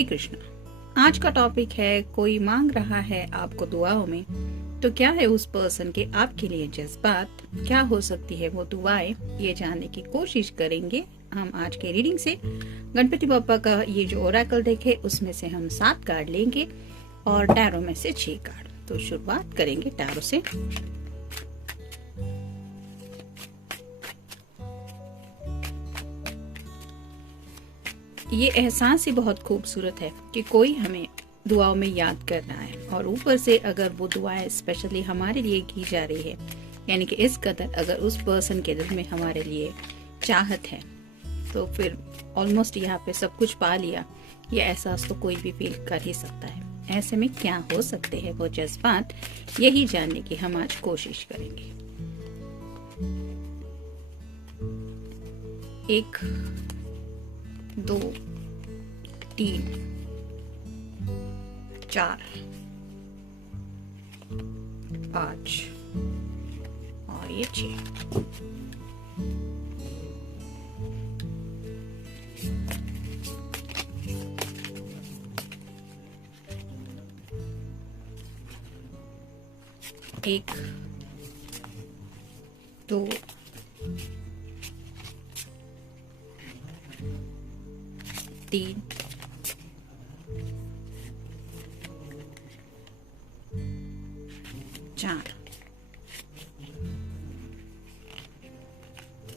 हरे कृष्णा। आज का टॉपिक है कोई मांग रहा है आपको दुआओं में, तो क्या है उस पर्सन के आपके लिए जज्बात, क्या हो सकती है वो दुआएं, ये जानने की कोशिश करेंगे हम आज के रीडिंग से। गणपति बप्पा का ये जो ओरेकल डेक है उसमें से हम 7 कार्ड लेंगे और टैरो में से 6 कार्ड। तो शुरुआत करेंगे टैरो से। ये एहसास ही बहुत खूबसूरत है कि कोई हमें दुआओं में याद कर रहा है, और ऊपर से अगर वो दुआएं स्पेशली हमारे लिए की जा रही है, यानी कि इस कदर अगर उस पर्सन के दिल में हमारे लिए चाहत है, तो फिर ऑलमोस्ट यहाँ पे सब कुछ पा लिया। ये एहसास तो कोई भी फील कर ही सकता है। ऐसे में क्या हो सकते हैं वो जज्बात, यही जानने की हम आज कोशिश करेंगे। 1 2 3 4 5 और ये 6। एक 2 3 4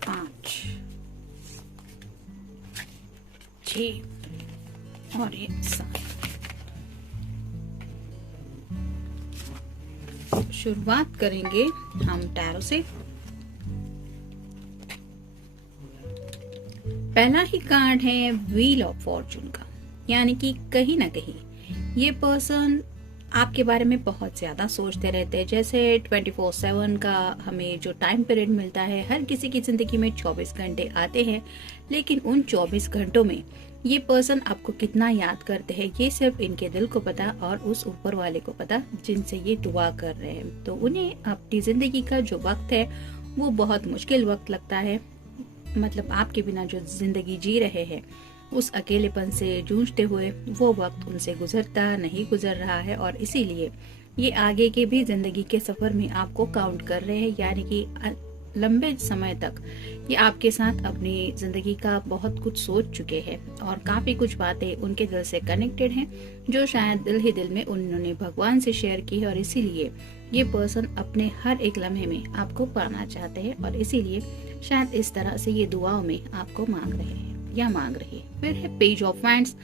5 6 और ये 7। शुरुआत करेंगे हम टैरो से। पहला ही कार्ड है व्हील ऑफ फॉर्चून का, यानी कि कहीं ना कहीं ये पर्सन आपके बारे में बहुत ज्यादा सोचते रहते हैं। जैसे 24/7 का हमें जो टाइम पीरियड मिलता है, हर किसी की जिंदगी में 24 घंटे आते हैं, लेकिन उन 24 घंटों में ये पर्सन आपको कितना याद करते हैं ये सिर्फ इनके दिल को पता और उस ऊपर वाले को पता जिनसे ये दुआ कर रहे हैं। तो उन्हें अपनी जिंदगी का जो वक्त है वो बहुत मुश्किल वक्त लगता है। मतलब आपके बिना जो जिंदगी जी रहे हैं, उस अकेलेपन से जूझते हुए वो वक्त उनसे नहीं गुजर रहा है, और इसीलिए ये आगे के भी जिंदगी के सफर में आपको काउंट कर रहे हैं। यानी कि लंबे समय तक ये आपके साथ अपनी जिंदगी का बहुत कुछ सोच चुके हैं, और काफी कुछ बातें उनके दिल से कनेक्टेड हैं जो शायद दिल ही दिल में उन्होंने भगवान से शेयर की है, और इसीलिए ये पर्सन अपने हर एक लम्हे में आपको पाना चाहते हैं, और इसीलिए शायद इस तरह से ये दुआओं में आपको मांग रहे हैं या मांग रही है। फिर है Page of Wands,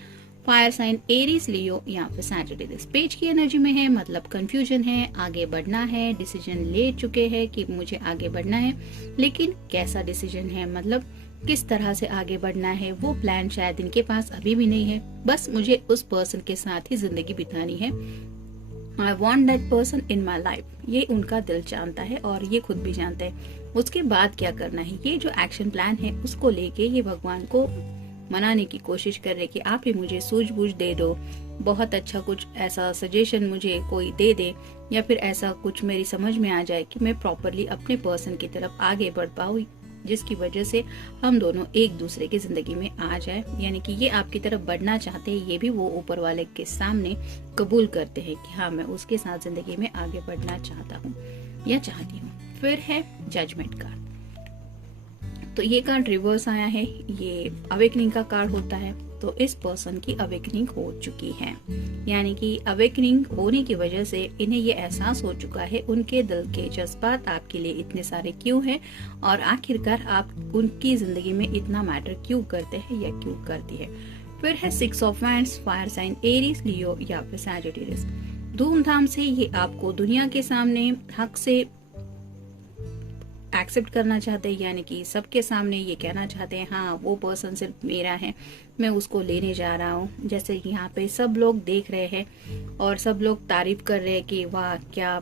fire sign Aries, Leo, यहाँ पे सैजिटेरियस। पेज की एनर्जी में है, मतलब कंफ्यूजन है, आगे बढ़ना है, डिसीजन ले चुके हैं कि मुझे आगे बढ़ना है, लेकिन कैसा डिसीजन है, मतलब किस तरह से आगे बढ़ना है, वो प्लान शायद इनके पास अभी भी नहीं है। बस मुझे उस पर्सन के साथ ही जिंदगी बितानी है। I want that person in my life, ये उनका दिल जानता है और ये खुद भी जानते हैं। उसके बाद क्या करना है, ये जो एक्शन प्लान है उसको लेके ये भगवान को मनाने की कोशिश कर रहे कि आप ही मुझे सूझबूझ दे दो, बहुत अच्छा कुछ ऐसा सजेशन मुझे कोई दे दे, या फिर ऐसा कुछ मेरी समझ में आ जाए कि मैं प्रॉपरली अपने पर्सन की तरफ आगे बढ़ पाऊँ, जिसकी वजह से हम दोनों एक दूसरे की जिंदगी में आ जाए। यानी कि ये आपकी तरफ बढ़ना चाहते हैं, ये भी वो ऊपर वाले के सामने कबूल करते हैं कि हाँ मैं उसके साथ जिंदगी में आगे बढ़ना चाहता हूँ या चाहती हूँ। फिर है जजमेंट कार्ड। तो ये कार्ड रिवर्स आया है, ये अवेकनिंग का कार्ड होता है। तो इस पर्सन की अवेकनिंग हो चुकी है, यानी कि अवेकनिंग होने की वजह से इन्हें ये एहसास हो चुका है उनके दिल के जज्बात आपके लिए इतने सारे क्यों हैं, और आखिरकार आप उनकी जिंदगी में इतना मैटर क्यों करते हैं या क्यों करती है। फिर है 6 of Wands, fire sign Aries, Leo या फिर सैजिटेरियस। धूमधाम से ये आपको दुनिया के सामने हक से एक्सेप्ट करना चाहते हैं, यानी कि सबके सामने ये कहना चाहते हैं हाँ वो पर्सन सिर्फ मेरा है, मैं उसको लेने जा रहा हूँ। जैसे यहाँ पे सब लोग देख रहे हैं और सब लोग तारीफ कर रहे हैं कि वाह क्या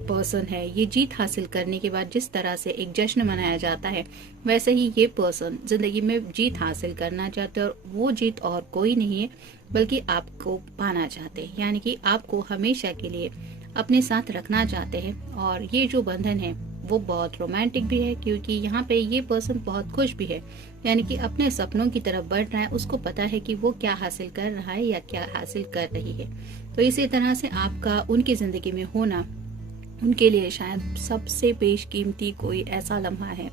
पर्सन है। ये जीत हासिल करने के बाद जिस तरह से एक जश्न मनाया जाता है, वैसे ही ये पर्सन जिंदगी में जीत हासिल करना चाहते हैं, और वो जीत और कोई नहीं है बल्कि आपको पाना चाहते हैं, यानी कि आपको हमेशा के लिए अपने साथ रखना चाहते हैं। और ये जो बंधन है वो बहुत रोमांटिक भी है, क्योंकि यहाँ पे ये पर्सन बहुत खुश भी है, यानी कि अपने सपनों की तरफ बढ़ रहा है। उसको पता है कि वो क्या हासिल कर रहा है या क्या हासिल कर रही है। तो इसी तरह से आपका उनकी जिंदगी में होना उनके लिए शायद सबसे बेशकीमती कोई ऐसा लम्हा है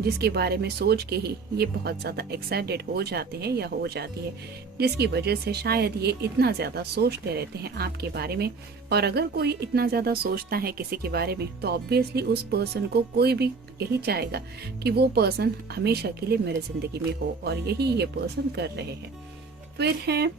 जिसके बारे में सोच के ही ये बहुत ज्यादा एक्साइटेड हो जाते हैं या हो जाती है, जिसकी वजह से शायद ये इतना ज्यादा सोचते रहते हैं आपके बारे में। और अगर कोई इतना ज्यादा सोचता है किसी के बारे में, तो ऑब्वियसली उस पर्सन को कोई भी यही चाहेगा कि वो पर्सन हमेशा के लिए मेरे जिंदगी में हो, और यही ये पर्सन कर रहे हैं। फिर है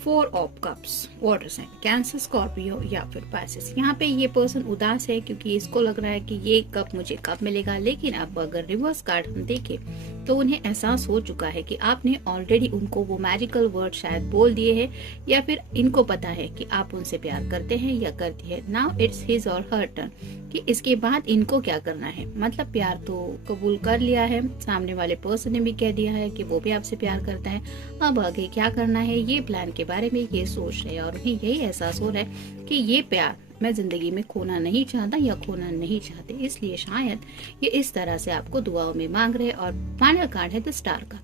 4 of cups, water sign, Cancer, Scorpio या फिर पाइसेस। यहाँ पे ये पर्सन उदास है क्योंकि इसको लग रहा है कि ये कप मुझे कब मिलेगा। लेकिन अब अगर रिवर्स कार्ड हम देखें तो उन्हें एहसास हो चुका है कि आपने ऑलरेडी उनको वो मैजिकल वर्ड शायद बोल दिए हैं, या फिर इनको पता है कि आप उनसे प्यार करते हैं या करती है। नाउ इट्स हिज और हर टर्न कि इसके बाद इनको क्या करना है। मतलब प्यार तो कबूल कर लिया है, सामने वाले पर्सन ने भी कह दिया है कि वो भी आपसे प्यार करता है। अब आगे क्या करना है ये प्लान के बारे में ये सोच रहे हैं, और उन्हें यही एहसास हो रहा है कि ये प्यार मैं जिंदगी में खोना नहीं चाहता या खोना नहीं चाहते, इसलिए शायद ये इस तरह से आपको दुआओं में मांग रहे हैं। और फाइनल कार्ड है द स्टार का।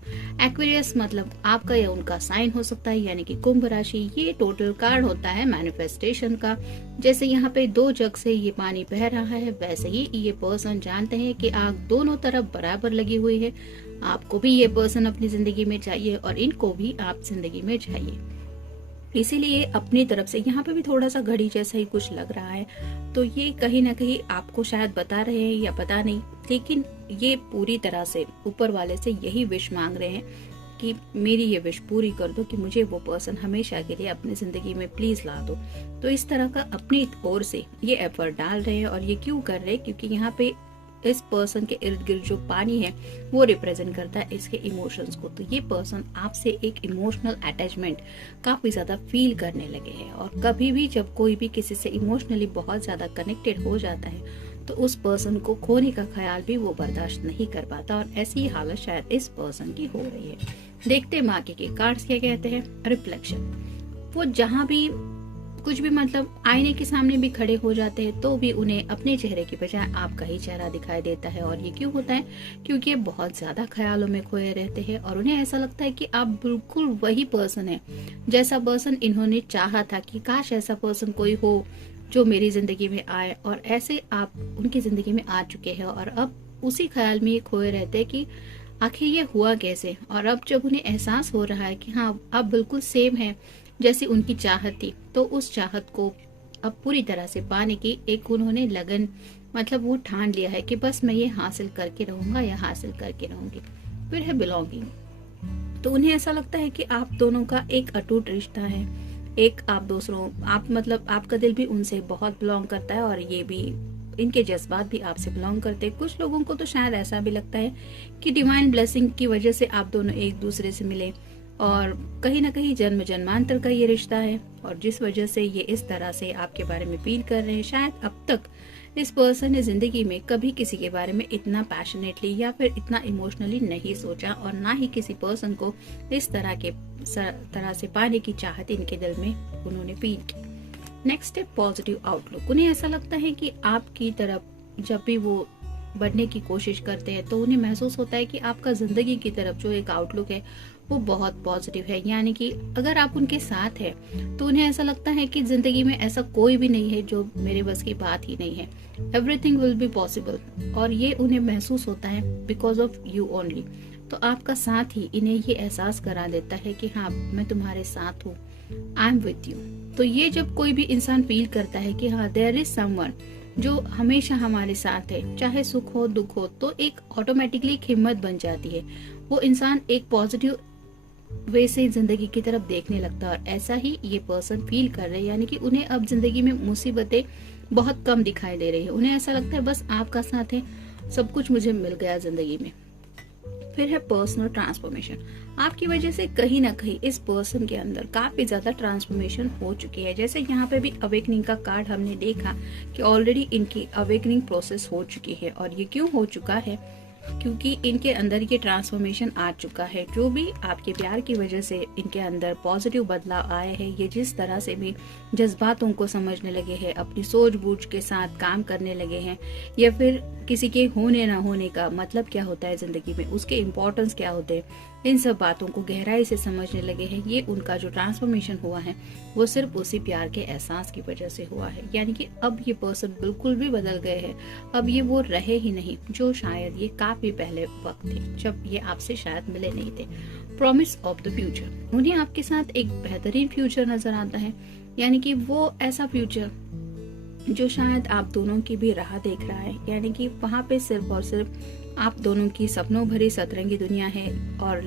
एक्वेरियस मतलब आपका या उनका साइन हो सकता है, यानी कि कुंभ राशि। ये टोटल कार्ड होता है मैनिफेस्टेशन का। जैसे यहाँ पे 2 जग से ये पानी बह रहा है, वैसे ही ये पर्सन जानते हैं कि आग दोनों तरफ बराबर लगी हुई है। आपको भी ये पर्सन अपनी जिंदगी में चाहिए और इनको भी आप जिंदगी में चाहिए, इसीलिए अपनी तरफ से यहाँ पे भी थोड़ा सा घड़ी जैसा ही कुछ लग रहा है। तो ये कहीं ना कहीं आपको शायद बता रहे हैं या पता नहीं, लेकिन ये पूरी तरह से ऊपर वाले से यही विश मांग रहे हैं कि मेरी ये विश पूरी कर दो कि मुझे वो पर्सन हमेशा के लिए अपनी जिंदगी में प्लीज ला दो। तो इस तरह का अपनी ओर से ये एफर्ट डाल रहे हैं। और ये क्यों कर रहे हैं, क्योंकि यहाँ पे इस पर्सन के इर्द गिर्द जो पानी है वो रिप्रेजेंट करता है इसके इमोशंस को। तो ये पर्सन आपसे एक इमोशनल अटैचमेंट काफी ज्यादा फील करने लगे हैं। और कभी भी जब कोई भी किसी से इमोशनली बहुत ज्यादा कनेक्टेड हो जाता है तो उस पर्सन को खोने का ख्याल भी वो बर्दाश्त नहीं कर पाता, और ऐसी हालत शायद इस पर्सन की हो रही है। देखते माँ के कार्ड्स क्या कहते हैं। रिफ्लेक्शन, वो जहाँ भी कुछ भी मतलब आईने के सामने भी खड़े हो जाते हैं तो भी उन्हें अपने चेहरे की बजाय आपका ही चेहरा दिखाई देता है। और ये क्यों होता है, क्योंकि ये बहुत ज्यादा ख्यालों में खोए रहते हैं और उन्हें ऐसा लगता है कि आप बिल्कुल वही पर्सन है जैसा पर्सन इन्होंने चाहा था कि काश ऐसा पर्सन कोई हो जो मेरी जिंदगी में आए। और ऐसे आप उनकी जिंदगी में आ चुके हैं और अब उसी ख्याल में ये खोए रहते हैं कि आखिर ये हुआ कैसे। और अब जब उन्हें एहसास हो रहा है कि हाँ अब बिल्कुल सेम है जैसी उनकी चाहत थी, तो उस चाहत को अब पूरी तरह से पाने की एक उन्होंने लगन मतलब वो ठान लिया है कि बस मैं ये हासिल करके रहूंगा या हासिल करके रहूंगी। फिर है बिलोंगिंग, तो उन्हें ऐसा लगता है कि आप दोनों का एक अटूट रिश्ता है। एक आप मतलब आपका दिल भी उनसे बहुत बिलोंग करता है और ये भी इनके जज्बात भी आपसे बिलोंग करते हैं। कुछ लोगों को तो शायद ऐसा भी लगता है कि डिवाइन ब्लेसिंग की वजह से आप दोनों एक दूसरे से मिले और कहीं ना कहीं जन्म जन्मांतर का ये रिश्ता है, और जिस वजह से ये इस तरह से आपके बारे में फील कर रहे हैं। शायद अब तक इस पर्सन ने जिंदगी में कभी किसी के बारे में इतना पैशनेटली या फिर इतना इमोशनली नहीं सोचा, और ना ही किसी पर्सन को इस तरह से पाने की चाहत इनके दिल में उन्होंने फील की। नेक्स्ट है पॉजिटिव आउटलुक। उन्हें ऐसा लगता है कि आपकी तरफ जब भी वो बढ़ने की कोशिश करते हैं तो उन्हें महसूस होता है कि आपका जिंदगी की तरफ जो एक आउटलुक है वो बहुत पॉजिटिव है। यानी कि अगर आप उनके साथ हैं तो उन्हें ऐसा लगता है कि जिंदगी में ऐसा कोई भी नहीं है जो मेरे बस की बात ही नहीं है। एवरीथिंग विल बी पॉसिबल, और ये उन्हें महसूस होता है बिकॉज ऑफ यू ओनली। तो आपका साथ ही इन्हें ये एहसास करा देता है कि हाँ मैं तुम्हारे साथ हूँ, आई एम विथ यू। तो ये जब कोई भी इंसान फील करता है कि हाँ देयर इज समवन जो हमेशा हमारे साथ है, चाहे सुख हो दुख हो, तो एक ऑटोमेटिकली एक हिम्मत बन जाती है। वो इंसान एक पॉजिटिव वे से जिंदगी की तरफ देखने लगता है, और ऐसा ही ये पर्सन फील कर रहे हैं। यानी कि उन्हें अब जिंदगी में मुसीबतें बहुत कम दिखाई दे रही है। उन्हें ऐसा लगता है बस आपका साथ है, सब कुछ मुझे मिल गया जिंदगी में। फिर है पर्सनल ट्रांसफॉर्मेशन। आपकी वजह से कहीं ना कहीं इस पर्सन के अंदर काफी ज्यादा ट्रांसफॉर्मेशन हो चुकी है। जैसे यहाँ पे भी अवेकनिंग का कार्ड हमने देखा कि ऑलरेडी इनकी अवेकनिंग प्रोसेस हो चुकी है। और ये क्यों हो चुका है, क्योंकि इनके अंदर ये ट्रांसफॉर्मेशन आ चुका है। जो भी आपके प्यार की वजह से इनके अंदर पॉजिटिव बदलाव आए हैं, ये जिस तरह से भी जज्बातों को समझने लगे हैं, अपनी सूझबूझ के साथ काम करने लगे हैं, या फिर किसी के होने ना होने का मतलब क्या होता है जिंदगी में, उसके इम्पोर्टेंस क्या होते हैं, इन सब बातों को गहराई से समझने लगे हैं। ये उनका जो ट्रांसफॉर्मेशन हुआ है वो सिर्फ उसी प्यार के एहसास की वजह से हुआ है। यानी कि अब ये पर्सन बिल्कुल भी बदल गए हैं। अब ये वो रहे ही नहीं जो शायद ये काफी पहले वक्त थे जब ये आपसे शायद मिले नहीं थे। प्रॉमिस ऑफ द फ्यूचर, उन्हें आपके साथ एक बेहतरीन फ्यूचर नजर आता है। यानी कि वो ऐसा फ्यूचर जो शायद आप दोनों की भी राह देख रहा है। यानी कि वहाँ पे सिर्फ और सिर्फ आप दोनों की सपनों भरी सतरंगी दुनिया है और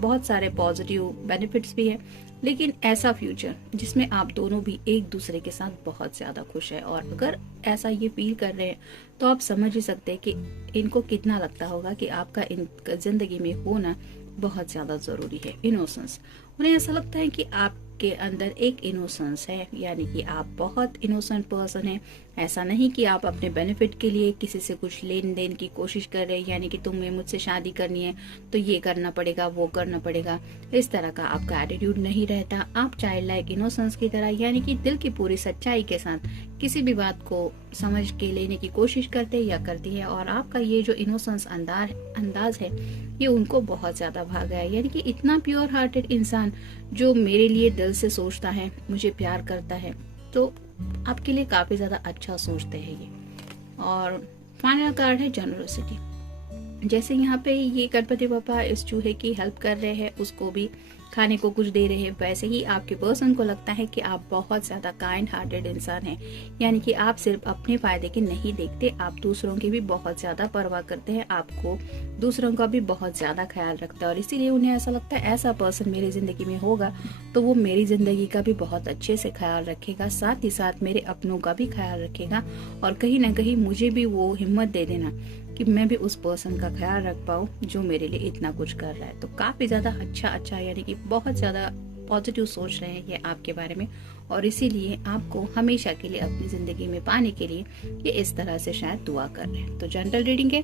बहुत सारे पॉजिटिव बेनिफिट्स भी है, लेकिन ऐसा फ्यूचर जिसमें आप दोनों भी एक दूसरे के साथ बहुत ज्यादा खुश है। और अगर ऐसा ये फील कर रहे हैं तो आप समझ ही सकते हैं कि इनको कितना लगता होगा कि आपका इन जिंदगी में होना बहुत ज्यादा जरूरी है। इनोसेंस, उन्हें ऐसा लगता है कि आपके अंदर एक इनोसेंस है, यानी कि आप बहुत इनोसेंट पर्सन हैं। ऐसा नहीं कि आप अपने बेनिफिट के लिए किसी से कुछ लेन देन की कोशिश कर रहे हैं, यानी कि तुम्हें मुझसे शादी करनी है तो ये करना पड़ेगा, वो करना पड़ेगा, इस तरह का आपका एटीट्यूड नहीं रहता। आप चाइल्ड लाइक इनोसेंस की तरह, यानी कि दिल की पूरी सच्चाई के साथ किसी भी बात को समझ के लेने की कोशिश करते या करती है। और आपका ये जो इनोसेंस अंदाज है ये उनको बहुत ज्यादा भागा है। यानी कि इतना प्योर हार्टेड इंसान जो मेरे लिए दिल से सोचता है, मुझे प्यार करता है, तो आपके लिए काफी ज्यादा अच्छा सोचते हैं ये। और फाइनल कार्ड है जनरसिटी। जैसे यहाँ पे ये गणपति बाबा इस चूहे की हेल्प कर रहे हैं, उसको भी खाने को कुछ दे रहे हैं, वैसे ही आपके पर्सन को लगता है कि आप बहुत ज्यादा काइंड हार्टेड इंसान हैं। यानी कि आप सिर्फ अपने फायदे के नहीं देखते, आप दूसरों की भी बहुत ज्यादा परवाह करते हैं, आपको दूसरों का भी बहुत ज्यादा ख्याल रखता है। और इसीलिए उन्हें ऐसा लगता है ऐसा पर्सन मेरी जिंदगी में होगा तो वो मेरी जिंदगी का भी बहुत अच्छे से ख्याल रखेगा, साथ ही साथ मेरे अपनों का भी ख्याल रखेगा। और कहीं ना कहीं मुझे भी वो हिम्मत दे देना कि मैं भी उस पर्सन का ख्याल रख पाऊँ जो मेरे लिए इतना कुछ कर रहा है। तो काफी ज्यादा अच्छा यानी कि बहुत ज्यादा पॉजिटिव सोच रहे हैं ये आपके बारे में, और इसीलिए आपको हमेशा के लिए अपनी जिंदगी में पाने के लिए ये इस तरह से शायद दुआ कर रहे हैं। तो जनरल रीडिंग है